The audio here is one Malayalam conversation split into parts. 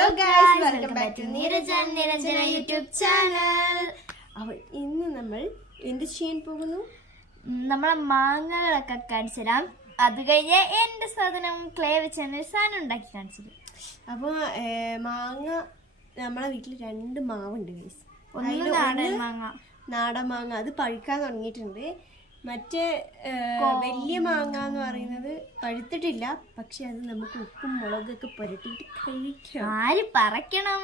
Hello guys welcome back to Niranjan Niranjana YouTube channel അപ്പോൾ ഇന്ന് നമ്മൾ എന്ത് ചെയ്യാൻ പോകുന്നു? നമ്മളെ മാങ്ങകളൊക്കെ കാണിച്ചു തരാം അത് കഴിഞ്ഞ് എന്റെ സാധനം ക്ലേ വെച്ച് സാധനം ഉണ്ടാക്കി കാണിച്ചത് അപ്പോൾ മാങ്ങ നമ്മളെ വീട്ടിൽ രണ്ട് മാവുണ്ട് ഗൈസ് ഒന്ന് നാടൻ മാങ്ങ. നാടൻ മാങ്ങ. അത് പഴുക്കാൻ തുടങ്ങിയിട്ടുണ്ട്. മറ്റേ വലിയ മാങ്ങ എന്ന് പറയുന്നത് പഴുത്തിട്ടില്ല. പക്ഷെ അത് നമുക്ക് ഉപ്പും മുളകൊക്കെ പുരട്ടിയിട്ട് കഴിക്കാം. ആര് പറക്കണം?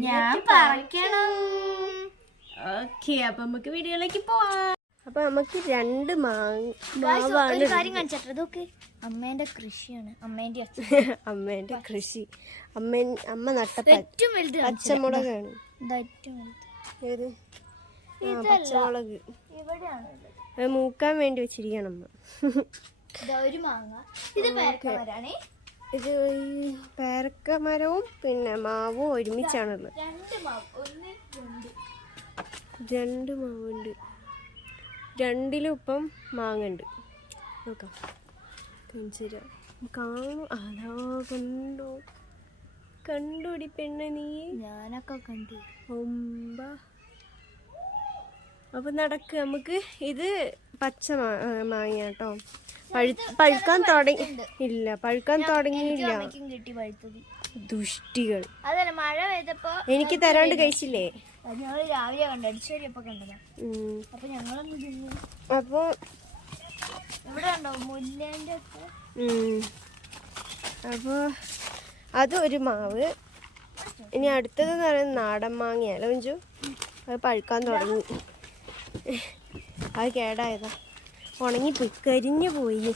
ഞാൻ പറക്കണം. ഓക്കെ അപ്പൊ നമുക്ക് വീഡിയോയിലേക്ക് പോവാം. അപ്പൊ നമുക്ക് രണ്ട് മാവാണ് കാര്യം കാണിച്ചിട്ട് ഇതൊക്കെ അമ്മേന്റെ കൃഷിയാണ്. അമ്മേന്റെ അമ്മേന്റെ കൃഷി. അമ്മ അമ്മ നട്ട പ- ഏറ്റവും വലുത് പച്ചമുളകാണ്. ഇതാ ഏറ്റവും വലുത്. ഏത്? പച്ചമുളക്. ഇവിടെയാണ്. അത് മൂക്കാൻ വേണ്ടി വെച്ചിരിക്കണം ഒരു മാങ്ങ. ഇത് പേരക്കമരാണേ. ഇത് പേരക്ക മരവും പിന്നെ മാവും ഒരുമിച്ചാണുള്ളത്. രണ്ട് മാവുണ്ട്. രണ്ടിലും ഇപ്പം മാങ്ങ ഉണ്ട് നോക്കാം. കാണിച്ചു തരാം കാണും അതാ കണ്ടോ? കണ്ടുപിടി പെണ്ണ നീ? ഞാനൊക്കെ കണ്ടു. ഒമ്പ അപ്പൊ നടക്ക് നമുക്ക് ഇത് പച്ച മാങ്ങ കേട്ടോ പഴു പഴുക്കാൻ തുടങ്ങി ഇല്ല പഴുക്കാൻ തുടങ്ങിയില്ല. ദുഷ്ടികൾ എനിക്ക് തരാണ്ട് കഴിച്ചില്ലേ? അപ്പോ അപ്പോ. അത് ഒരു മാവ്. ഇനി അടുത്തതെന്ന് പറയുന്നത് നാടൻ മാങ്ങയല്ല കുഞ്ചു അത് പഴുക്കാൻ തുടങ്ങി. അത് കേടായതാ. ഉണങ്ങിപ്പോയി കരിഞ്ഞു പോയി.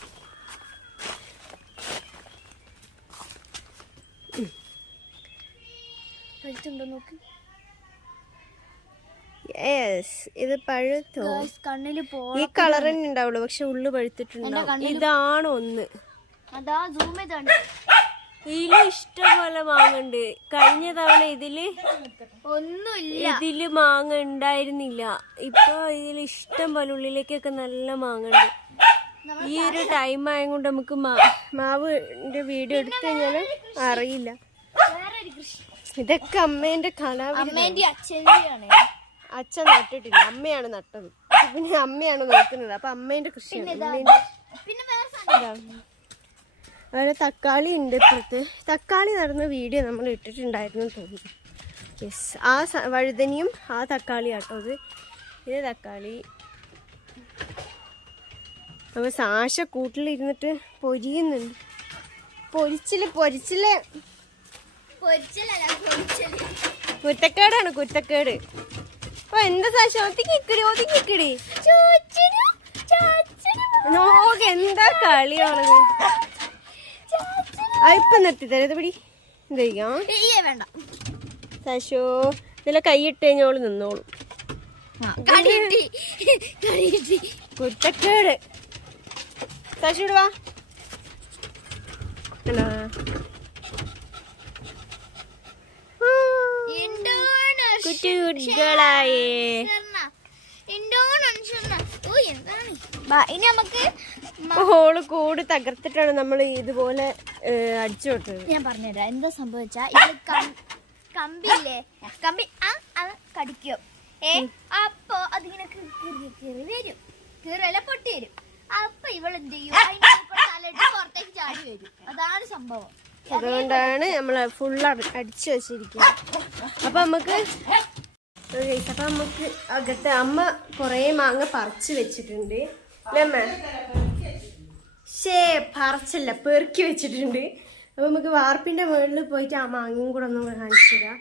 പഴുത്തുണ്ടോ നോക്ക്. യെസ് ഇത് പഴുത്തോ? കണ്ണിൽ പോ ഈ കളർ തന്നെ ഉണ്ടാവുള്ളൂ പക്ഷെ ഉള്ളു പഴുത്തിട്ടുണ്ടാവും. ഇതാണ് ഒന്ന്. അതാ സൂം ചെയ്താണ് ഇതിൽ ഇഷ്ടംപോലെ മാങ്ങണ്ട്. കഴിഞ്ഞ തവണ ഇതിൽ ഒന്നുമില്ല. ഇതിൽ മാങ്ങ ഉണ്ടായിരുന്നില്ല ഇപ്പൊ ഇതിൽ ഇഷ്ടം പോലെ ഉള്ളിലേക്കൊക്കെ നല്ല മാങ്ങണ്ട്. ഈ ഒരു ടൈം ആയതുകൊണ്ട് നമുക്ക് മാവിന്റെ വീഡിയോ എടുത്തു കഴിഞ്ഞാൽ അറിയില്ല. ഇതൊക്കെ അമ്മേന്റെ കലാവിന്റെ അച്ഛന്റെയാണ് അച്ഛൻ നട്ടിട്ടില്ല. അമ്മയാണ് നട്ടത്. പിന്നെ അമ്മയാണ് നോക്കുന്നത്. അപ്പൊ അമ്മേന്റെ കൃഷി പിന്നെ അവിടെ തക്കാളി ഉണ്ട് ഇപ്പുറത്ത്. തക്കാളി നടന്ന വീഡിയോ നമ്മൾ ഇട്ടിട്ടുണ്ടായിരുന്നു തോന്നുന്നു. യെസ് ആ വഴുതനിയും ആ തക്കാളി ആട്ടോ അത്. ഇത് തക്കാളി. അപ്പൊ സാശ കൂട്ടിലിരുന്നിട്ട് പൊരിയുന്നുണ്ട്. പൊരിച്ചിൽ പൊരിച്ചിൽ. കുറ്റക്കേടാണ് കുറ്റക്കേട് അപ്പൊ എന്താ സാശ? ഒത്തിക്കിക്കടി ഒത്തിക്കിക്കടി നോക്ക് എന്താ കളിയാണത്? ഇപ്പൊ നിർത്തി തരാം. ഇത് പിടി എന്താ ഏയ് വേണ്ട. ശശോ ഇതിലെ കൈയിട്ട് കഴിഞ്ഞോൾ നിന്നോളും. കുറ്റക്കേട് ശശിയോട് വാ. ഇനി നമുക്ക് ഓൾ കൂട് തകർത്തിട്ടാണ് നമ്മൾ ഇതുപോലെ അടിച്ചു വിട്ടത്. ഞാൻ പറഞ്ഞുതരാം. എന്താ സംഭവിച്ചാ ഇത് കമ്പില്ലേ കമ്പി ആ അത് കടിക്കും. ഏ അപ്പൊ അതിങ്ങനെ കീറി കീറി വരും. കീറല പൊട്ടി വരും. അപ്പൊ ഇവൾ എന്ത് ചെയ്യും? തലയിട്ട് പുറത്തേക്ക് ചാടി വരും. അതാണ് സംഭവം. അതുകൊണ്ടാണ് നമ്മൾ ഫുൾ അടിച്ചു വെച്ചിരിക്കുന്നത്. അപ്പൊ നമുക്ക് അപ്പൊ നമുക്ക് അകത്ത് അമ്മ കൊറേ മാങ്ങ പറിച്ചു വെച്ചിട്ടുണ്ട്. അല്ലേ അമ്മ? ഷേ പറിച്ചല്ല പെറുക്കി വെച്ചിട്ടുണ്ട്. അപ്പൊ നമുക്ക് വാർപ്പിന്റെ മുകളിൽ പോയിട്ട് ആ മാങ്ങയും കൂടെ ഒന്ന് കാണിച്ചു തരാം.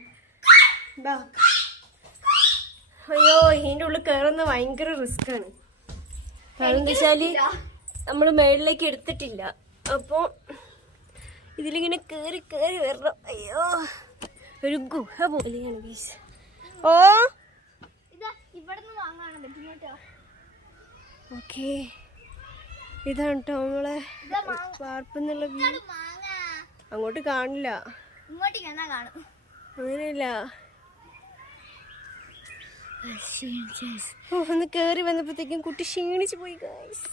അയ്യോ ഇതിന്റെ ഉള്ളിൽ കയറുന്ന ഭയങ്കര റിസ്ക് ആണ്. കാരണം എന്താ വെച്ചാൽ നമ്മൾ മേളിലേക്ക് എടുത്തിട്ടില്ല. അപ്പൊ ഇതിലിങ്ങനെ കേറി കേറി വരണം. അയ്യോ ഒരു ഗുഹ പോലെയാണ് ബീസ് ഓ. ഇതാ ഇവിടുന്ന് വാങ്ങാണ് പറ്റും ഓക്കെ ഇതാണ് കേട്ടോ നമ്മളെ പാർപ്പെന്നുള്ള മാങ്ങ വാർപ്പെന്നുള്ള വ്യൂ അങ്ങോട്ട് കാണില്ല. അങ്ങനെയല്ല. ഒന്ന് കേറി വന്നപ്പോഴത്തേക്കും കുട്ടി ക്ഷീണിച്ചു പോയി.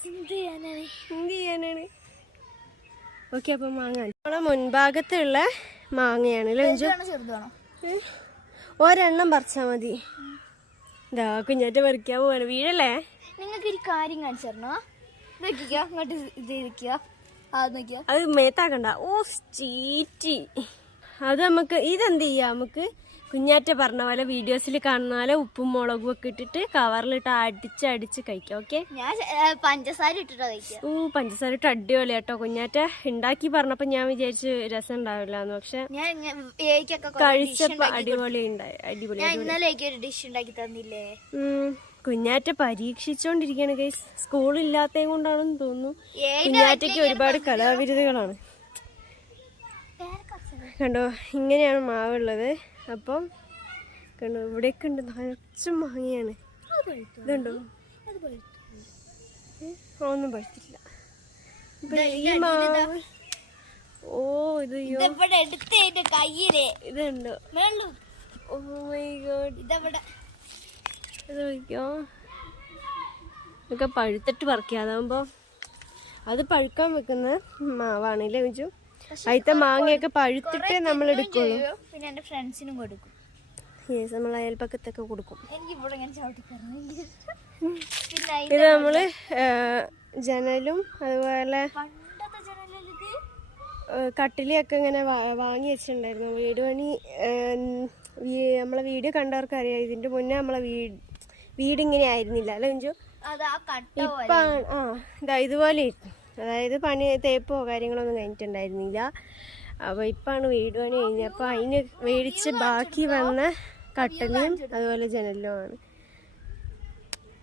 എന്ത് ചെയ്യാനാണ് എന്ത് ചെയ്യാനാണ്? ഓക്കെ അപ്പം മാങ്ങ. നമ്മളെ മുൻഭാഗത്തുള്ള മാങ്ങയാണ് അല്ലേ ഒരെണ്ണം പറിച്ചാ മതി. ഇതാ കുഞ്ഞാറ്റ പറിക്കാൻ പോവാണ്. വീഴല്ലേ? നിങ്ങൾക്ക് ഒരു കാര്യം കാണിച്ചു തരണോ? നോക്കിക്കോ ഇത് നോക്കിയോ അത് മേത്താക്കണ്ട. ഓ ചീറ്റി. അത് നമുക്ക് ഇതെന്ത് ചെയ്യാം? നമുക്ക് കുഞ്ഞാറ്റ പറഞ്ഞ പോലെ വീഡിയോസിൽ കാണുന്ന പോലെ ഉപ്പും മുളകും ഒക്കെ ഇട്ടിട്ട് കവറിലിട്ട് അടിച്ച് അടിച്ച് കഴിക്കാം ഓക്കെ? ഞാൻ പഞ്ചസാര ഇട്ടിട്ടാ ഓ പഞ്ചസാര ഇട്ട് അടിപൊളി കേട്ടോ കുഞ്ഞാറ്റ. ഉണ്ടാക്കി പറഞ്ഞപ്പോ ഞാൻ വിചാരിച്ചു രസം ഉണ്ടാവില്ല പക്ഷെ കഴിച്ചപ്പോ അടിപൊളി ഉണ്ടായി അടിപൊളി ഇന്നലെ ഒരു ഡിഷ് ഉണ്ടാക്കി തന്നില്ലേ. കുഞ്ഞാറ്റ പരീക്ഷിച്ചോണ്ടിരിക്കാണ് ഗൈസ് സ്കൂളില്ലാത്തത് കൊണ്ടാണെന്ന് തോന്നുന്നു. കുഞ്ഞാറ്റയ്ക്ക് ഒരുപാട് കലാവിരുദ്ധകളാണ് കണ്ടോ ഇങ്ങനെയാണ് മാവുള്ളത്. അപ്പം കണ്ടോ ഇവിടെയൊക്കെ ഉണ്ട് നിറച്ചും മാങ്ങയാണ്. ഇതുണ്ടോ? ഒന്നും ഇപ്പൊ ഈ മാവ് ഓ ഇത് ഇതുണ്ടോ. ഓ മൈ ഗോഡ് ഇതെവിടെ. ഇത് ഇതൊക്കെ പഴുത്തിട്ട് പറിക്കാം അതാകുമ്പോ അത് പഴുക്കാൻ വെക്കുന്ന മാവാണ് ഇല്ലേ വിജു അതിത്തെ മാങ്ങയൊക്കെ പഴുത്തിട്ട് നമ്മൾ എടുക്കുള്ളൂ പിന്നെ എന്റെ ഫ്രണ്ട്സിനും കൊടുക്കും. യെസ് നമ്മൾ അയൽപ്പക്കത്തൊക്കെ കൊടുക്കും. ഇത് നമ്മൾ ജനലും അതുപോലെ കട്ടിലൊക്കെ ഇങ്ങനെ വാങ്ങി വെച്ചിട്ടുണ്ടായിരുന്നു. വീട് പണി നമ്മളെ വീഡിയോ കണ്ടവർക്കറിയാം. ഇതിന്റെ മുന്നേ നമ്മളെ വീട് വീട് ഇങ്ങനെ ആയിരുന്നില്ല. അല്ല കുഞ്ചു ഇപ്പൊ ആ ഇതാ ഇതുപോലെ ഇരിക്കും അതായത് പണി തേപ്പോ കാര്യങ്ങളൊന്നും കഴിഞ്ഞിട്ടുണ്ടായിരുന്നില്ല. അപ്പൊ ഇപ്പാണ് വീട് പണി കഴിഞ്ഞപ്പോ അതിന് മേടിച്ച് ബാക്കി വന്ന കട്ടലും അതുപോലെ ജനലുമാണ്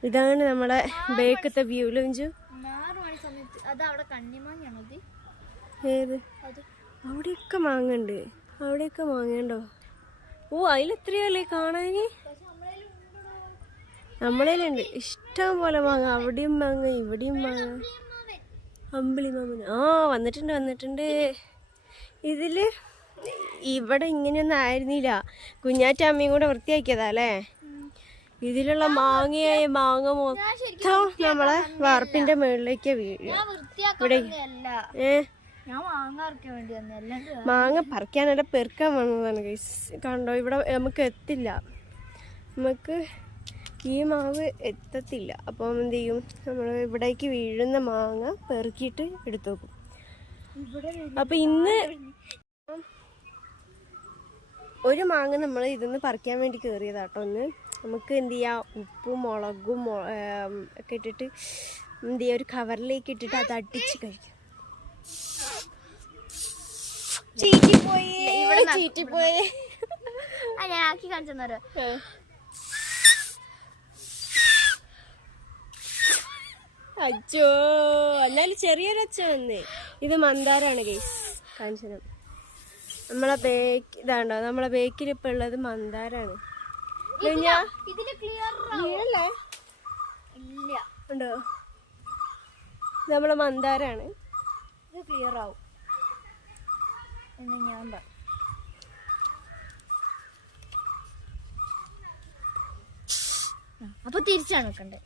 ഇതാണ് നമ്മളെ ബേക്കത്തെ വ്യൂ ലഞ്ചു ഏത്? അവിടെയൊക്കെ മാങ്ങണ്ട് അവിടെയൊക്കെ മാങ്ങണ്ടോ ഓ അതിലെത്രയല്ലേ കാണാന്? നമ്മളേലുണ്ട്. ഇഷ്ടം പോലെ മാങ്ങ. അവിടെയും മാങ്ങ ഇവിടെയും മാങ്ങ. അമ്പിളി മാമന്. ആ വന്നിട്ടുണ്ട് വന്നിട്ടുണ്ട്. ഇതിൽ ഇവിടെ ഇങ്ങനെയൊന്നും ആയിരുന്നില്ല. കുഞ്ഞാറ്റ അമ്മയും കൂടെ വൃത്തിയാക്കിയതാ അല്ലേ? ഇതിലുള്ള മാങ്ങയായ മാങ്ങ മൊത്തം നമ്മളെ വാർപ്പിന്റെ മുകളിലേക്ക് വീഴുക ഏ? അല്ലാണ്ട് മാങ്ങ പറിക്കാനല്ല പെറുക്കാൻ വന്നതാണ് കണ്ടോ ഇവിടെ നമുക്ക് എത്തില്ല. നമുക്ക് ഈ മാവ് എത്തത്തില്ല. അപ്പം എന്ത് ചെയ്യും? നമ്മൾ ഇവിടേക്ക് വീഴുന്ന മാങ്ങ പെറുക്കിയിട്ട് എടുത്തു വെക്കും അപ്പൊ ഇന്ന് ഒരു മാങ്ങ നമ്മൾ ഇതൊന്ന് പറിക്കാൻ വേണ്ടി കയറിയതാട്ടോ ഒന്ന് നമുക്ക് എന്ത് ചെയ്യാം? ഉപ്പും മുളകും ഒക്കെ ഇട്ടിട്ട് എന്ത് ചെയ്യാ? ഒരു കവറിലേക്ക് ഇട്ടിട്ട് അത് അടിച്ച് കഴിക്കാം. ചീറ്റിപ്പോയി. ഇവിടെ ചീറ്റിപ്പോയേ. ആ ഞാൻ ആക്കി കാണിച്ചു അച്ചോ എന്നാലും ചെറിയൊരു അച്ഛ വന്നേ. ഇത് മന്ദാരാണ് കേസ് കാഞ്ചനം നമ്മളെ ബേക്ക് ഇതാണ്ടോ നമ്മളെ ബേക്കിൽ ഇപ്പൊ ഉള്ളത് മന്ദാരാണ് ഉണ്ടോ? നമ്മളെ മന്ദാരാണ് ഇത് ക്ലിയർ ആവും. എന്ന് ഞാൻ പറ അപ്പൊ തിരിച്ചാണ് വെക്കണ്ടേ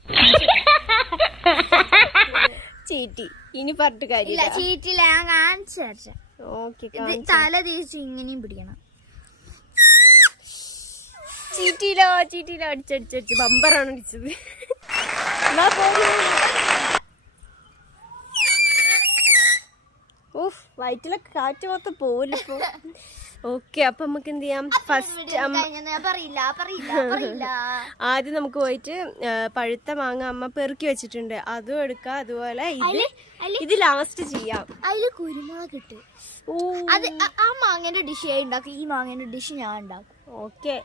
ചീറ്റി. ഇനി പറഞ്ഞിട്ട് കാര്യമില്ല. ചീറ്റില്ല ഞാൻ കാണിച്ചു തരാം. ഓക്കെ തല തിരിച്ച് ഇങ്ങനെയും പിടിക്കണം. ചീറ്റിയിലോ ചീറ്റിയിലോ. അടിച്ചടിച്ചടിച്ച് ബമ്പറാണ് അടിച്ചത്. ഓഫ് വയറ്റിലൊക്കെ കാറ്റ് മൊത്തം പോവില്ലപ്പോ ഓക്കെ അപ്പൊ നമുക്ക് എന്ത് ചെയ്യാം ഫസ്റ്റ് ഞാൻ ആദ്യം നമുക്ക് പോയിട്ട് പഴുത്ത മാങ്ങ അമ്മ പെറുക്കി വെച്ചിട്ടുണ്ട്. അതും എടുക്കാം അതുപോലെ ഇത് ഇത് ലാസ്റ്റ് ചെയ്യാം. അതിൽ കുരുമുളക് ഇട്ട്. ഓ. അത് ആ- മാങ്ങേന്റെ ഡിഷ് ഉണ്ടാക്കും. ഈ മാങ്ങേന്റെ ഡിഷ് ഞാൻ ഉണ്ടാക്കും. Okay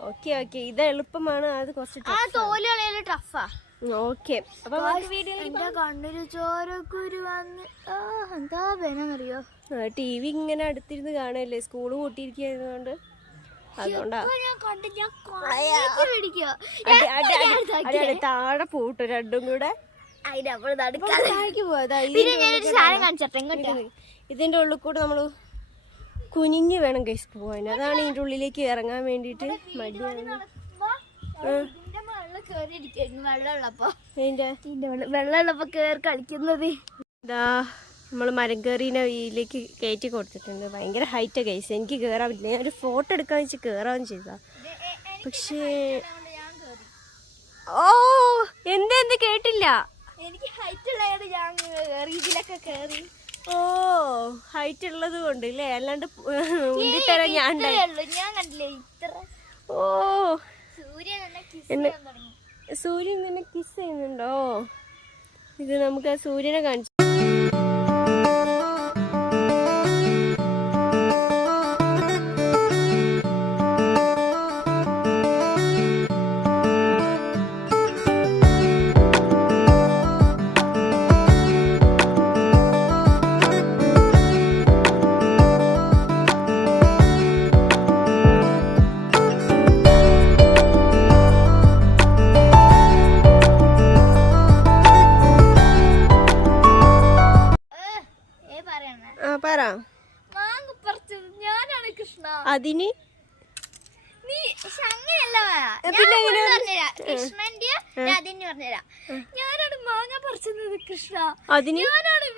okay okay. ഇത് എളുപ്പമാണ് അത് കുറച്ച് ആ തോൽ കളയൽ ടഫാ ഓക്കെ. അപ്പൊ നമുക്ക് വീഡിയോ എന്റെ കണ്ണിൽ ചോരക്കുരു വന്ന്. ആ എന്താ വേണമെന്നറിയോ ടി വി ഇങ്ങനെ അടുത്തിരുന്ന് കാണല്ലേ സ്കൂൾ കൂട്ടിയിരിക്കുന്നതുകൊണ്ട് അതുകൊണ്ടാണ് താഴെ പോട്ടു രണ്ടും കൂടെ. ഇതിന്റെ ഉള്ളിൽ- ഇതിന്റെ ഉള്ളിൽ കൂടെ നമ്മൾ കുനിഞ്ഞ് വേണം ഗൈസ് പോവാൻ. അതാണ് ഇതിന്റെ ഉള്ളിലേക്ക് ഇറങ്ങാൻ വേണ്ടിട്ട് മടിയാണ്. ഇതിന്റെ വെള്ളം കേറി ഇരിക്കുന്നു വെള്ളമുള്ളപ്പോ വെള്ളമുള്ളപ്പോ കേറി കളിക്കുന്നത്. ഇതാ നമ്മൾ മരം കയറിനെ ഇതിലേക്ക് കയറ്റി കൊടുത്തിട്ടുണ്ട്. ഭയങ്കര ഹൈറ്റ് ഗൈസ് എനിക്ക് കയറാൻ പറ്റില്ല. ഞാൻ ഒരു ഫോട്ടോ എടുക്കാന്ന് വെച്ച് കയറാൻ ചെയ്താ. പക്ഷേ ഓ എന്തെന്ത് കേട്ടില്ല? എനിക്ക് ഹൈറ്റ് ഉള്ളതാണ് ഞാൻ കേറി. ഇതിലൊക്കെ കേറി. ഓ ഹൈറ്റ് ഉള്ളത് കൊണ്ട് അല്ലേ അല്ലാണ്ട് ഉണ്ടിത്തരാൻ ഞാൻ ഞാൻ കണ്ടില്ലേ ഇത്ര ഓ. സൂര്യൻ എന്നെ സൂര്യൻ നിന്നെ കിസ് ചെയ്യുന്നുണ്ടോ? ഇത് നമുക്ക് ആ സൂര്യനെ കാണിച്ചു ഞാനാണ് മാങ്ങ പറിച്ചത് കൃഷ്ണ. അതിന്? ഞാനാണ്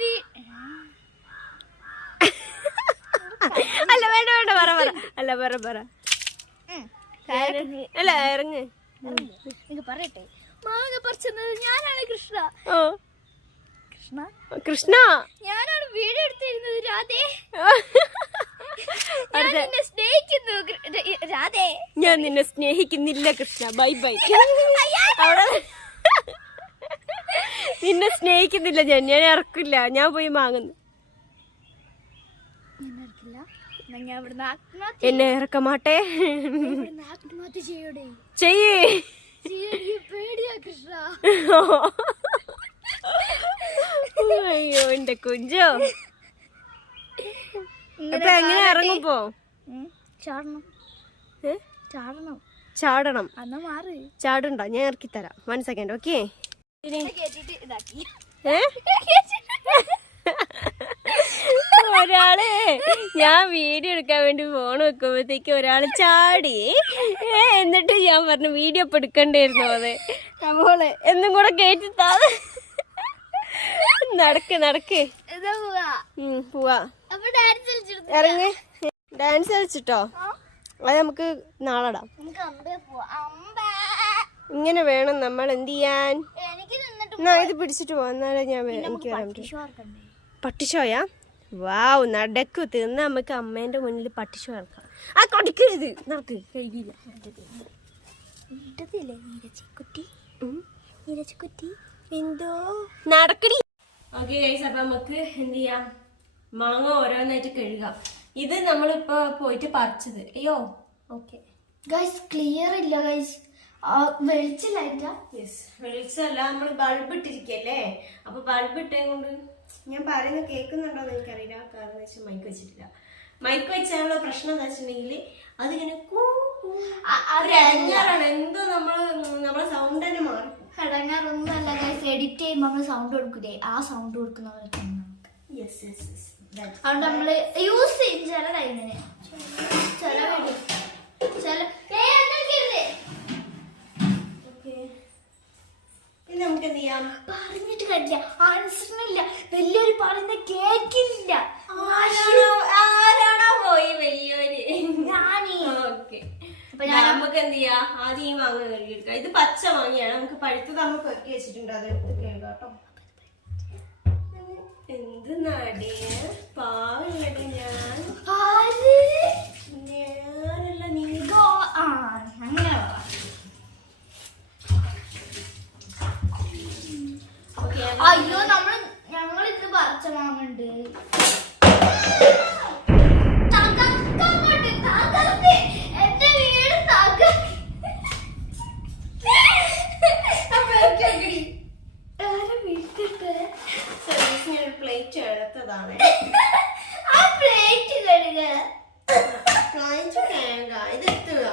അല്ല വേണ്ട വേണ്ട പറ പറ. അല്ല പറ പറ. അല്ല ഇറങ്ങ്. പറയട്ടെ. മാങ്ങ പറിച്ചത് ഞാനാണ് കൃഷ്ണ. ഓ. കൃഷ്ണ? കൃഷ്ണ? ഞാനാണ് വീഡിയോ എടുത്തിരുന്നത് രാധേ. ഞാൻ നിന്നെ സ്നേഹിക്കുന്നു രാധേ. ഞാൻ നിന്നെ സ്നേഹിക്കുന്നില്ല കൃഷ്ണ. Bye bye. നിന്നെ സ്നേഹിക്കുന്നില്ല ഞാൻ. ഞാൻ ഇറക്കില്ല. ഞാൻ പോയി വാങ്ങുന്നു. എന്നാ ഇറക്കമാട്ടെ ചെയ്യേ. പേടിയാ കൃഷ്ണ. അയ്യോ എന്റെ കുഞ്ചോ. അപ്പൊ എങ്ങനെ ഇറങ്ങുമ്പോ? ചാടണം? ചാടണം. ചാടണം. ചാടണ്ട ഞാൻ ഇറക്കി തരാം. വൺ സെക്കൻഡ് ഓക്കെ ഒരാൾ ഞാൻ വീഡിയോ എടുക്കാൻ വേണ്ടി ഫോൺ വെക്കുമ്പോഴത്തേക്ക് ഒരാൾ ചാടി. എന്നിട്ട് ഞാൻ പറഞ്ഞു വീഡിയോ എടുക്കണ്ടായിരുന്നു അത്. നമ്മൾ എന്നും കൂടെ കേറ്റി താ നടക്ക് നടക്ക്. ഇറങ്ങി പോവാ. ഡാൻസ് കളിച്ചിരുന്നു? ഇറങ്ങ്. ഡാൻസ് കളിച്ചിട്ടോ? അത് നമുക്ക് നാളെടാം. ഇങ്ങനെ വേണം നമ്മൾ എന്ത് ചെയ്യാൻ? എന്നാ ഇത് പിടിച്ചിട്ട് പോവാം. എന്നാലേ ഞാൻ എനിക്ക് വരാൻ പറ്റും. പട്ടിഷോയാ? വാവ് നടക്കു. തിന്ന് നമുക്ക് അമ്മേന്റെ മുന്നിൽ പട്ടിഷോ ഇറക്കാം. ആ കൊടിക്കരുത് നടക്ക് കഴിയില്ല കുട്ടി എന്തോ? നടക്കടി ഓക്കെ ഗൈസ് അപ്പൊ നമുക്ക് എന്ത് ചെയ്യാം? മാങ്ങ ഓരോന്നായിട്ട് കഴുകാം. ഇത് നമ്മളിപ്പോ പോയിട്ട് പറിച്ചത്. അയ്യോ. ഓക്കെ ഗൈസ് ക്ലിയർ ഇല്ല ഗൈസ് വെളിച്ചില്ലായിട്ട യെസ് വെളിച്ചല്ല നമ്മൾ ബൾബ് ഇട്ടിരിക്കല്ലേ? അപ്പൊ ബൾബ് ഇട്ടേ കൊണ്ട് ഞാൻ പറയുന്നത് കേൾക്കുന്നുണ്ടോ എന്ന് എനിക്കറിയില്ല. കാരണം വെച്ചാൽ മൈക്ക് വെച്ചിട്ടില്ല. മൈക്ക് വെച്ചാലുള്ള പ്രശ്നം എന്ന് വെച്ചിട്ടുണ്ടെങ്കിൽ അതിങ്ങനെ കൂ. ഒരു എന്തോ നമ്മൾ നമ്മളെ സൗണ്ട് തന്നെ മാറി. ഇടങ്ങാറൊന്നുമല്ല ഗൈസ് എഡിറ്റ് ചെയ്യുമ്പോൾ നമ്മൾ സൗണ്ട് കൊടുക്കൂലേ? ആ സൗണ്ട് കൊടുക്കുന്ന പോലെ തന്നെ യെസ് യെസ് യെസ് അതുകൊണ്ട് നമ്മൾ യൂസ് ചെയ്യും. ചില ടൈമിന് ചില ചില നമുക്ക് എന്ത് ചെയ്യാം? പറഞ്ഞിട്ട് കാര്യമില്ല. വലിയൊരു പറയുന്ന കേക്കില്ല ആരാണോ ആരാണോ പോയി വലിയൊരു ഞാനീ. ഓക്കെ അപ്പൊ ഞാൻ നമുക്ക് എന്ത് ചെയ്യാം? ആദ്യം ഇത് പച്ച മാങ്ങയാണ്. നമുക്ക് പഴുത്തത് അമ്മ പെറുക്കി വെച്ചിട്ടുണ്ട്. അത് എടുത്ത് കേട്ടോ. എന്ത് നടിയ പാവല്ലടി ഞാൻ? ഞാനല്ല നീ. അങ്ങനെ അയ്യോ നമ്മൾ ഞങ്ങൾ ഇത് പറിച്ച മാങ്ങണ്ട് തകർക്കങ്ങോട്ട്, തകർക്ക്. എന്റെ വീട് തകർക്ക്. അപ്പൊ എനിക്ക് അങ്ങടി. ആരെ വീട്ടിട്ട്? സർവീസിന് ഒരു പ്ലേറ്റ് എടുത്തതാണ് ആ പ്ലേറ്റ് കഴുക. പ്ലേറ്റ് വേണ്ട ഇത് എത്തുക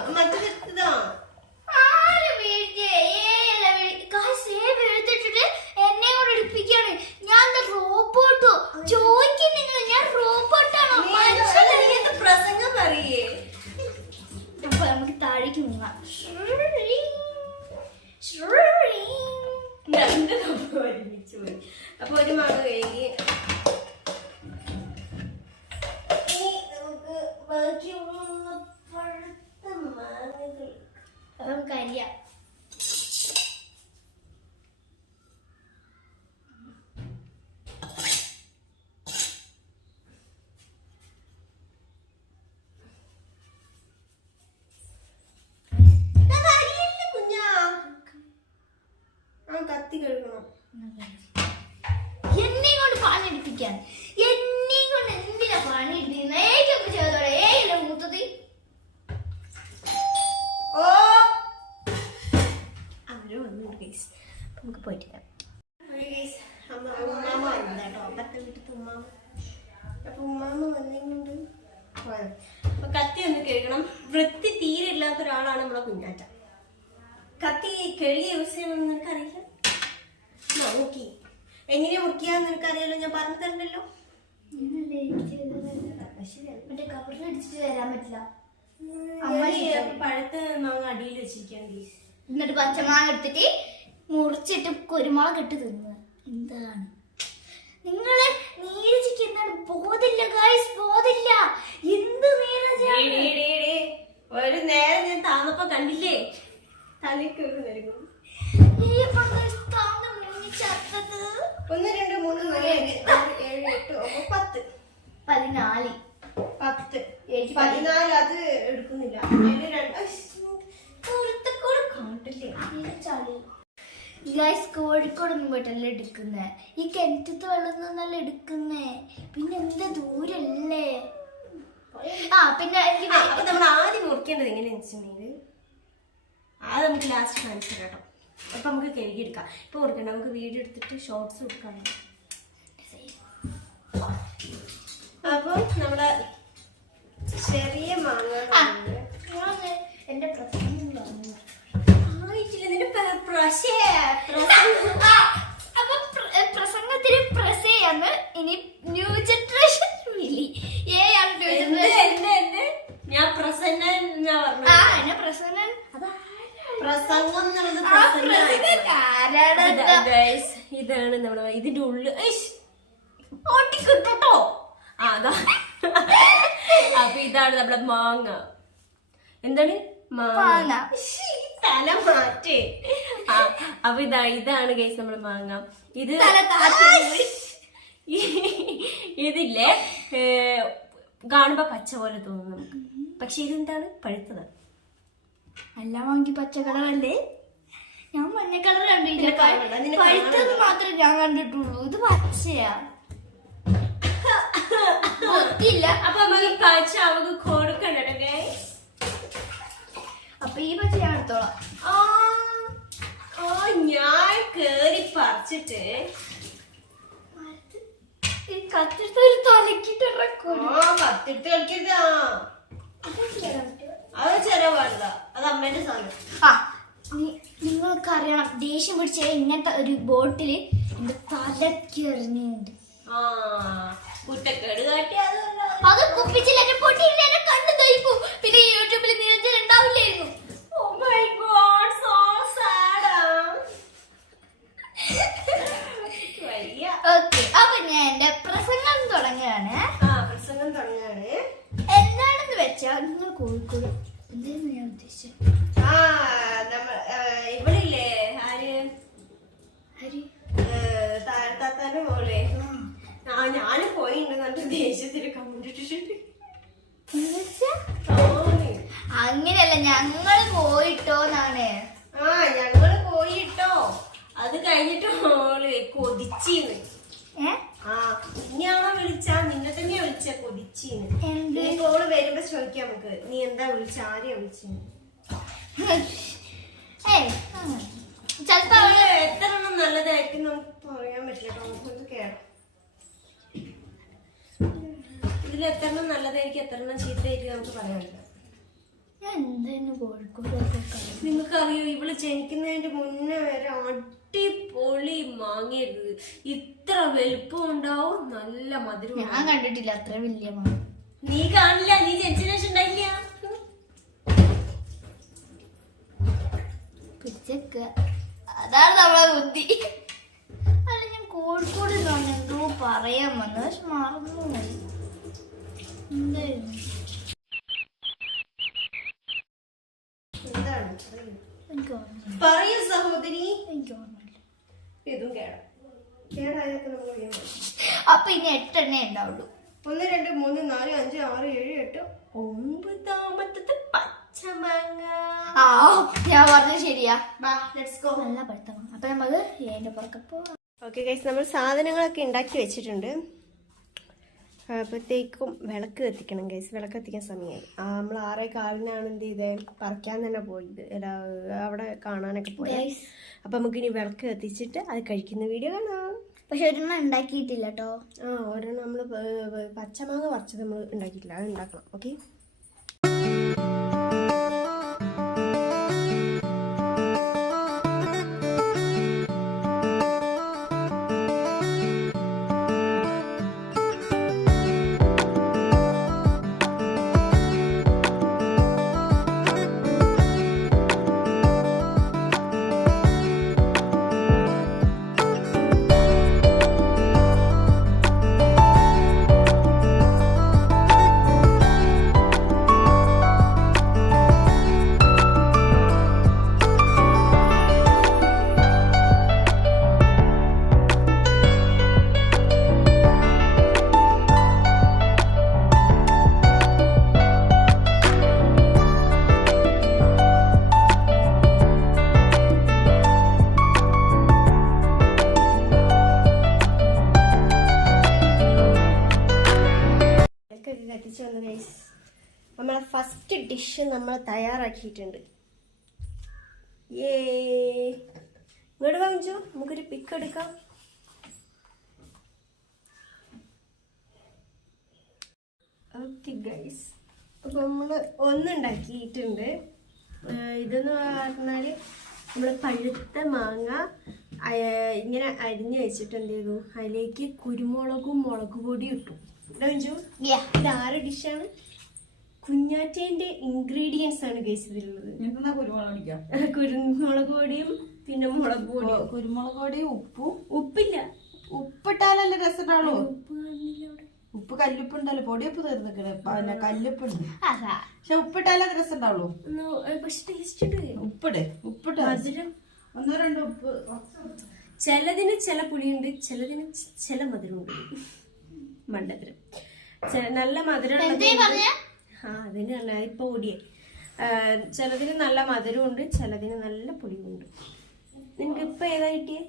嗯。വെച്ചിരിക്കുകയാണ് എന്നിട്ട് പച്ചമാങ്ങ എടുത്തിട്ട് മുറിച്ചിട്ട് കുരുമുളക് ഇട്ട് തിന്നുക. എന്താണ്? നിങ്ങൾ നീരജിക്ക് എന്താണ് ബോധില്ല ഗായ്സ് ബോധില്ല എന്ത് നീരജ. ഒരു നേരം ഞാൻ താന്നപ്പോ കണ്ടില്ലേ? തലക്ക് ഒരു നൽകും ഒന്ന് രണ്ട് മൂന്ന് നാല് അഞ്ച് ആറ് ഏഴ് എട്ട് ഒമ്പത് പത്ത്. പതിനാല്. പത്ത്. പതിനാല്. അത് എടുക്കുന്നില്ല. രണ്ട് കാട്ടില്ലേ ഗൈസ് കോഴിക്കോട് ഒന്നും പോയിട്ടല്ല എടുക്കുന്നേ? ഈ കിണറ്റത്ത് വെള്ളം നിന്നല്ല എടുക്കുന്നേ? പിന്നെ എന്താ ദൂരല്ലേ? ആ പിന്നെ എനിക്ക് നമ്മൾ ആദ്യം മുറിക്കേണ്ടത് എങ്ങനെയാണെന്ന് വെച്ചിട്ടുണ്ടെങ്കിൽ അത് നമുക്ക് ലാസ്റ്റ് കാണിച്ചു കേട്ടോ. അപ്പൊ നമുക്ക് കഴുകി എടുക്കാം. ഇപ്പൊ മുറിക്കണ്ട നമുക്ക് വീഡിയോ എടുത്തിട്ട് ഷോർട്സ് എടുക്കാം അപ്പൊ നമ്മുടെ ചെറിയ മാങ്ങ എന്റെ എന്റെ പ്രസംഗത്തിന് ഇനി ന്യൂ ജനറേഷൻ വിളി. ഏയാണ് ന്യൂ ജനറേഷൻ? ഞാൻ പ്രസന്ന ആ ഞാൻ പ്രസംഗം ഇതാണ് നമ്മുടെ ഇതിന്റെ ഉള്ളിൽ ഓട്ടിക്കിട്ടോ? ആ അതാ. അപ്പൊ ഇതാണ് നമ്മുടെ മാങ്ങ. എന്താണ്? മാങ്ങ. തല മാറ്റേ. അപ്പൊ ഇതാ ഇതാണ് കേസ് നമ്മൾ മാങ്ങ. ഇത് ഇതില്ലേ കാണുമ്പോ പച്ച പോലെ തോന്നും നമുക്ക്. പക്ഷെ ഇതെന്താണ്? പഴുത്തത്. എല്ലാം വാങ്ങി പച്ച കളറല്ലേ? ഞാൻ മഞ്ഞ കളർ കണ്ടില്ല കാണണ്ട, പഴുത്തത് മാത്രമേ ഞാൻ കണ്ടിട്ടുള്ളൂ. ഇത് പച്ചയാ. അപ്പൊ നമുക്ക് പച്ച അവക്ക് അപ്പൊ ഈ പച്ച ഞാൻ എടുത്തോളാം. ആ ഓ ഞാൻ കേറി പറിച്ചിട്ട് ഈ കത്തിട്ട് ഒരു തലക്കിട്ട് ആ പത്തിട്ട് കളിക്കരുത് ആ അത് ചെറിയ പാടില്ല അത് അമ്മേന്റെ സാധനം. ആ നിങ്ങൾക്ക് അറിയണം ദേഷ്യം പിടിച്ച ഇങ്ങനത്തെ ഒരു ബോട്ടിൽ എന്റെ തലക്ക് എറിഞ്ഞുണ്ട് ആ കുറ്റക്കേട് കാട്ടി അത് കുപ്പിച്ചില്ല പൊട്ടിയില്ല കണ്ണു തയ്പ്പു പിന്നെ യൂട്യൂബിൽ നിരഞ്ജൻ ഉണ്ടാവില്ലായിരുന്നു. Oh my god so sad. വയ്യ. ഓക്കെ അപ്പൊ ഞാൻ എന്റെ പ്രസംഗം തുടങ്ങുകയാണ്. ആ പ്രസംഗം എന്താണെന്ന് വെച്ചാൽ നിങ്ങൾ കോഴിക്കോട് എന്തായിരുന്നു ഞാൻ ഉദ്ദേശിച്ചത്? ആ ആര്? ഹരി ഏ, താരത്താത്താന്റെ മോളെ. ആ ഞാനും പോയിണ്ടെന്ന് പറഞ്ഞിട്ട് ഞങ്ങൾ പോയിട്ടോന്നാണ്. ആ ഞങ്ങൾ പോയിട്ടോ. അത് കഴിഞ്ഞിട്ട് കൊതിച്ചീന്ന്. ഞാൻ ആ ഇനിയാണോ വിളിച്ചാ? നിന്നെ തന്നെയാ വിളിച്ച കൊതിച്ചീന്ന്. നീ ഓൾ വരുമ്പോ ചോദിക്കാം നമുക്ക്. നീ എന്താ വിളിച്ച? ആരെയാ വിളിച്ചെന്ന്? എത്ര എണ്ണം നല്ലതായിരിക്കും നമുക്ക് പറയാൻ പറ്റില്ല കേട്ടോ. നമുക്കൊന്ന് കേടാം ഇതിൽ എത്ര എണ്ണം നല്ലതായിരിക്കും എത്ര എണ്ണം ചീത്തയായിരിക്കും നമുക്ക് പറയാൻ പറ്റില്ല. ഞാൻ എന്തായിരുന്നു കോഴിക്കോടൊക്കെ കളി നിങ്ങൾക്കറിയോ ഇവൾ ജനിക്കുന്നതിന്റെ മുന്നേ വരെ അടിപൊളി മാങ്ങിയത് ഇത്ര വലുപ്പം ഉണ്ടാവും നല്ല മധുരം ഞാൻ കണ്ടിട്ടില്ല അത്ര വലിയ മാങ്ങ. നീ കാണില്ല നീ ജനിച്ചതിന് ശേഷം ഉണ്ടായില്ല. പിടിച്ചേക്ക. അതാണ് നമ്മളെ ബുദ്ധി. അല്ല ഞാൻ കോഴിക്കോട് എന്തോ പറയാൻ വന്നത് പക്ഷെ മറന്നു. എന്തായിരുന്നു എന്താണ് അറിയോ? എനിക്ക് ഓർമ്മ പറയൂ സഹോദരി. ഇതും കേടാ അപ്പൊ ഇനി എട്ടെണ്ണേ ഉണ്ടാവുള്ളൂ. ഒന്ന് രണ്ട് മൂന്ന് നാല് അഞ്ച് ആറ് ഏഴ് എട്ട് ഒമ്പതാമത്തത് പച്ചമാങ്ങ. ആ ഞാൻ പറഞ്ഞത് ശരിയാ. ബാ ലെറ്റ്സ് ഗോ നല്ല പഠിത്തമാണ് അപ്പൊ നമ്മൾ എന്റെ പുറക്കെ പോവാം. ഓക്കെ ഗൈസ് നമ്മൾ സാധനങ്ങളൊക്കെ ഉണ്ടാക്കി വെച്ചിട്ടുണ്ട്. അപ്പോഴത്തേക്കും വിളക്ക് കത്തിക്കണം കേസ് വിളക്ക് കത്തിക്കാൻ സമയമായി നമ്മൾ ആറേ കാലിനാണ് എന്ത് ചെയ്തത് പറിക്കാൻ തന്നെ പോയത്. അവിടെ കാണാനൊക്കെ പോയി. അപ്പം നമുക്ക് ഇനി വിളക്ക് കത്തിച്ചിട്ട് അത് കഴിക്കുന്ന വീഡിയോ കാണാം. പക്ഷെ ഒരെണ്ണം ഉണ്ടാക്കിയിട്ടില്ല കേട്ടോ ആ ഒരെണ്ണം നമ്മൾ പച്ചമാങ്ങ പറിച്ചത് നമ്മൾ ഉണ്ടാക്കിയിട്ടില്ല. അത് ഉണ്ടാക്കണം. ഓക്കെ തയ്യാറാക്കിയിട്ടുണ്ട് ഏ ഇങ്ങോട്ട് വാങ്ങിച്ചോ. നമുക്കൊരു പിക്ക് എടുക്കാം. ഓക്കെ ഗൈസ് അപ്പോൾ നമ്മൾ ഒന്നുണ്ടാക്കിയിട്ടുണ്ട് ഇതെന്ന് പറഞ്ഞാൽ നമ്മൾ പഴുത്ത മാങ്ങ ഇങ്ങനെ അരിഞ്ഞ് വെച്ചിട്ട് എന്ത് ചെയ്തു? അതിലേക്ക് കുരുമുളകും മുളക് പൊടിയും ഇട്ടു. ഇതാ. ഇത് ആറ് ഡിഷാണ് കുഞ്ഞാറ്റേന്റെ ഇൻഗ്രീഡിയൻസ് ആണ് ഗൈസ് ഇതിലുള്ളത്. കുരുമുളക് പൊടിയും പിന്നെ മുളക് പൊടിയും. കുരുമുളക് പൊടിയും ഉപ്പും? ഉപ്പില്ല. ഉപ്പിട്ടാലല്ലേ രസമുണ്ടാവുള്ളൂ ഉപ്പ് കല്ലുപ്പ് ഉണ്ടല്ലോ പൊടിയപ്പ് തീർന്നിക്കണ് പിന്നെ കല്ലുപ്പുണ്ട്. അതാ. പക്ഷെ ഉപ്പിട്ടാലേ രസമുണ്ടാവുള്ളൂ പക്ഷെ ടേസ്റ്റ് ഉണ്ട് ഉപ്പിട് ഉപ്പിട്ട് മധുരം. ഒന്നോ രണ്ടോ ഉപ്പ് ചിലതിന് ചില പുളിയുണ്ട് ചിലതിന് ചില മധുരമുണ്ട്. മണ്ടത്തരം. നല്ല മധുരം പറഞ്ഞേ? ആ അതിന് തന്നെ ഇപ്പൊ ഓടിയേ ചിലതിന് നല്ല മധുരമുണ്ട് ചിലതിന് നല്ല പുളിയുണ്ട് നിനക്ക് ഇപ്പൊ ഏതാ കിട്ടിയേ?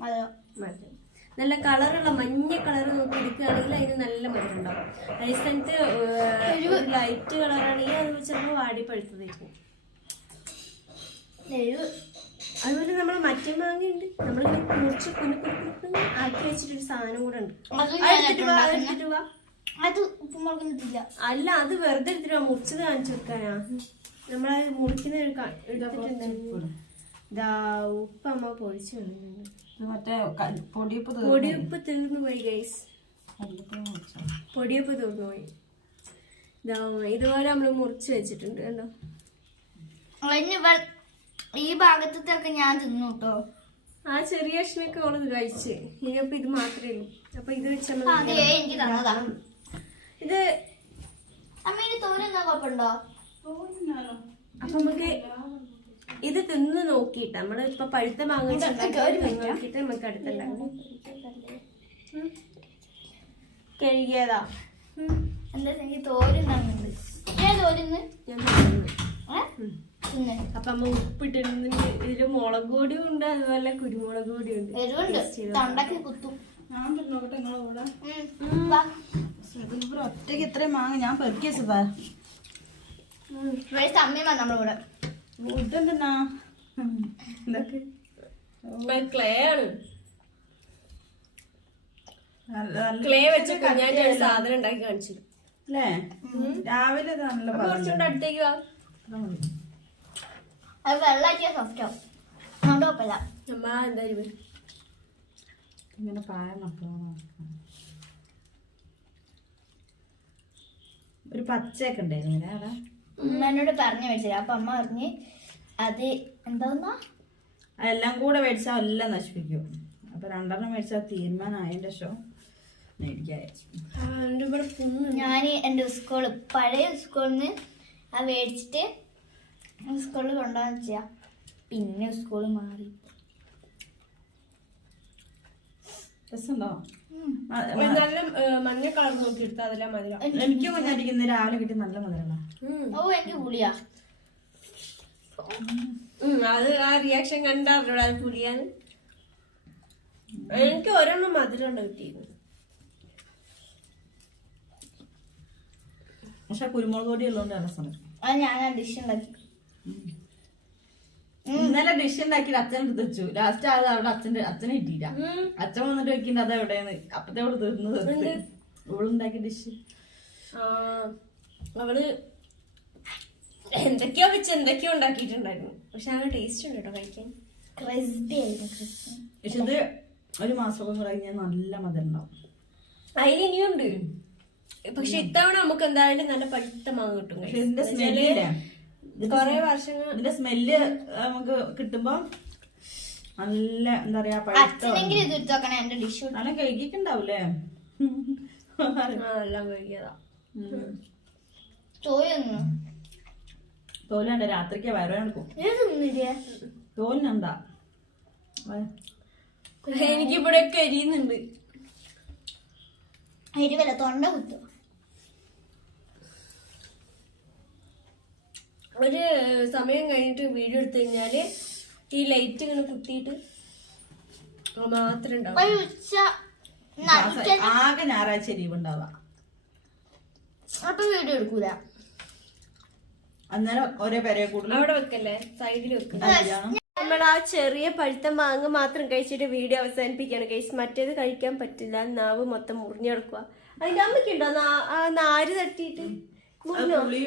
മധുരം. നല്ല കളറുള്ള മഞ്ഞ കളർ നോക്കി എടുക്കുകയാണെങ്കിൽ അതിന് നല്ല മധുരം ഉണ്ടാവും അതേ സ്ഥാനത്ത് ഒരു ലൈറ്റ് കളറാണെങ്കിൽ അത് ചിലപ്പോൾ വാടി പഴുത്തതായിരിക്കും. അതുപോലെ നമ്മൾ മറ്റേ മാങ്ങയുണ്ട്. നമ്മളിങ്ങനെ കുറച്ച് കുഞ്ഞു കുഞ്ഞു ആക്കി വെച്ചിട്ടൊരു സാധനം കൂടെ ഉണ്ട്. അത് എടുത്തിട്ട് വാ, അത് ഉപ്പുമുളകൊന്നും ഇട്ടില്ല അല്ല അത് വെറുതെ എടുത്തിട്ട് മുറിച്ചത് കാണിച്ചു വെക്കാനാ നമ്മളത് മുറിക്കുന്ന ദാ ഉപ്പ് അമ്മ മറ്റേ കൽ- പൊടിയുപ്പ് തീർന്നു പൊടിയുപ്പ് തീർന്നു പോയി ഗൈസ് പൊടിയപ്പ് തീർന്നു പോയി. ഇതുപോലെ നമ്മൾ മുറിച്ച് വെച്ചിട്ടുണ്ട് കണ്ടോ? ഈ ഭാഗത്തൊക്കെ ഞാൻ തിന്നു കേട്ടോ. ആ ചെറിയ കഷ്ണൊക്കെ ഓളത് കഴിച്ച്. ഇനിയപ്പോ ഇത് മാത്രമേ ഉള്ളൂ. അപ്പൊ ഇത് വെച്ച് അതെ നമ്മൾ എനിക്ക് തന്നതാ ഇത് അമ്മ ഇനി തോരൻ എന്നാ കുഴപ്പമുണ്ടോ അപ്പൊ നമുക്ക് ഇത് തിന്ന് നോക്കിട്ട് നമ്മൾ ഇപ്പൊ പഴുത്ത മാങ്ങ നോക്കിട്ട് നമുക്ക് അടുത്തുണ്ടാകും കഴുകിയതാ. എന്താ എനിക്ക് തോരൻ തന്നുണ്ട് ഞാൻ തോരുന്ന് ഞാൻ അപ്പൊ അമ്മ ഉപ്പിട്ടിട്ടുണ്ട് ഇതിൽ മുളക് പൊടിയും ഉണ്ട് അതുപോലെ കുരുമുളക് പൊടിയും ഉണ്ട്. തൊണ്ടക്ക് കുത്തും. ഞാൻ നോക്കട്ടെ നിങ്ങളെ ഒറ്റയ്ക്ക് ഇത്രയും മാങ്ങ ഞാൻ പെറുക്കി വെച്ചതാ ഇവിടെ അമ്മയും വന്നു നമ്മുടെ കൂടെ. ഇതെന്തെന്നാ? ഇതൊക്കെ. ക്ലേ ആണ്. നല്ല- നല്ല- ക്ലേ വെച്ച് കുഞ്ഞാന്റെ ഒരു സാധനം ഉണ്ടാക്കി കാണിച്ചു. അല്ലേ? രാവിലെ ഇത് നല്ല അപ്പൊ കുറച്ചുകൂടെ അടുത്തേക്ക് വാ. അത് വെള്ളാക്കിയ സോഫ്റ്റോ അതുകൊണ്ട് കുഴപ്പമില്ല. അമ്മ എന്തായാലും ഇങ്ങനെ പായം മക്കളാണ് ഒരു പച്ചയൊക്കെ ഉണ്ടായിരുന്നു അതാ? ഉമ്മനോട് എന്നോട് പറഞ്ഞു മേടിച്ചത്. അപ്പൊ അമ്മ പറഞ്ഞ് അത് എന്താന്നാ? അതെല്ലാം കൂടെ മേടിച്ചാൽ എല്ലാം നശിപ്പിക്കും. അപ്പൊ രണ്ടെണ്ണം മേടിച്ചാൽ തീരുമാനമായതിന്റെ എന്റെ ഞാൻ എന്റെ സ്കൂൾ പഴയ സ്കൂളിൽ നിന്ന് ആ മേടിച്ചിട്ട് സ്കൂളിൽ കൊണ്ടാന്ന് വെച്ചാ പിന്നെ സ്കൂൾ മാറി. രസമുണ്ടോ നല്ല മഞ്ഞ കളർ നോക്കി അതെല്ലാം മധുരം? എനിക്ക് കുഞ്ഞായിരിക്കും രാവിലെ കിട്ടി നല്ല മധുരമാണ്. ഓ എനിക്ക് പുളിയാ. ഉം, അത് ആ റിയാക്ഷൻ അത് പുളിയാന്ന്. എനിക്ക് ഒരെണ്ണം മധുരം ഉണ്ട് കിട്ടിയിരുന്നു. പക്ഷെ കുരുമുളക് പൊടി ഉള്ളതുകൊണ്ട് രസമുണ്ട്. അത് ഞാൻ ഡിഷ് ഉണ്ടാക്കി ഇന്നലെ ഡിഷ് ഉണ്ടാക്കി അച്ഛൻ എടുത്ത് വെച്ചു. ലാസ്റ്റ് അത് അവിടെ അച്ഛന്റെ അച്ഛനെ കിട്ടിയില്ല അച്ഛൻ വന്നിട്ട് വെക്കുന്നത് അത് എവിടെയാണ് അപ്പത്തെ അവിടെ തീർന്നു ഇവളുണ്ടാക്കിയ ഡിഷ്. അവൾ എന്തൊക്കെയോ വെച്ച് എന്തൊക്കെയോ ഉണ്ടാക്കിയിട്ടുണ്ടായിരുന്നു. പക്ഷെ അങ്ങനെ ടേസ്റ്റ് ഉണ്ട് കേട്ടോ കഴിക്കാൻ. ക്രിസ്പി ആയിരുന്നു ക്രിസ്പി പക്ഷെ ഇത് ഒരു മാസമൊക്കെ കൂടെ കഴിഞ്ഞാൽ നല്ല മധുരം ഉണ്ടാവും അതിന് ഇനിയുണ്ട്. പക്ഷെ ഇത്തവണ നമുക്ക് എന്തായാലും നല്ല പഴുത്ത മാങ്ങ കിട്ടും കൊറേ വർഷങ്ങൾ ഇതിന്റെ സ്മെല്ല് നമുക്ക് കിട്ടുമ്പോ നല്ല എന്താ പറയാ അച്ഛനെങ്കിലും ഇത് എടുത്ത് നോക്കണം എന്റെ ഡിഷ് നല്ല കഴുകിയിട്ടുണ്ടാവൂലേ ആ എല്ലാം കഴിക്കാതാ ചോയൊന്നു തോലുണ്ട് രാത്രിക്ക് ഏതൊന്നുമില്ല തോലിനെന്താ എനിക്ക് ഇവിടെ ഒക്കെ എരിയുന്നുണ്ട് എരിവല്ല തൊണ്ട കുത്തു? ഒരു സമയം കഴിഞ്ഞിട്ട് വീഡിയോ എടുത്തു കഴിഞ്ഞാൽ ഈ ലൈറ്റ് ഇങ്ങനെ കുത്തിയിട്ട് മാത്രം ഉണ്ടാവും. ആകെ ഞായറാഴ്ച ലീവ് ഉണ്ടാവുക. അപ്പൊ വീഡിയോ എടുക്കൂല. അന്നേരം ഒരേ പേരെ കൂടുതൽ അവിടെ വെക്കല്ലേ? സൈഡിൽ വെക്ക. നമ്മൾ ആ ചെറിയ പഴുത്ത മാങ്ങ മാത്രം കഴിച്ചിട്ട് വീഡിയോ അവസാനിപ്പിക്കാണ് കഴിച്ച് മറ്റേത് കഴിക്കാൻ പറ്റില്ല. നാവ് മൊത്തം മുറിഞ്ഞെടുക്കുക അതിന്റെ അമ്മയ്ക്കുണ്ടോ ആ നാര് തട്ടിയിട്ട്? പുളി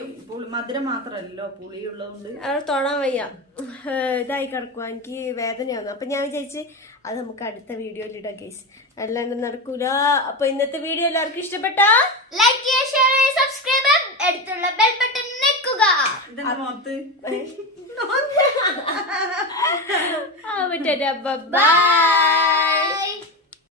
മധുരം മാത്രല്ലോ പുളി ഉള്ളതുകൊണ്ട് അവിടെ തൊടാൻ വയ്യ. ഇതായി കിടക്കുക എനിക്ക് വേദനയാന്നു അപ്പൊ ഞാൻ വിചാരിച്ച് അത് നമുക്ക് അടുത്ത വീഡിയോയിൽ ഇടാം കേസ് അല്ലാണ്ട് നടക്കൂല. അപ്പൊ ഇന്നത്തെ വീഡിയോ എല്ലാവർക്കും ഇഷ്ടപ്പെട്ട? ലൈക്ക് ചെയ്യുക ഷെയർ സബ്സ്ക്രൈബ് അടുത്തുള്ള ബെൽ ബട്ടൺ ഞെക്കുക പറ്റാ ബൈ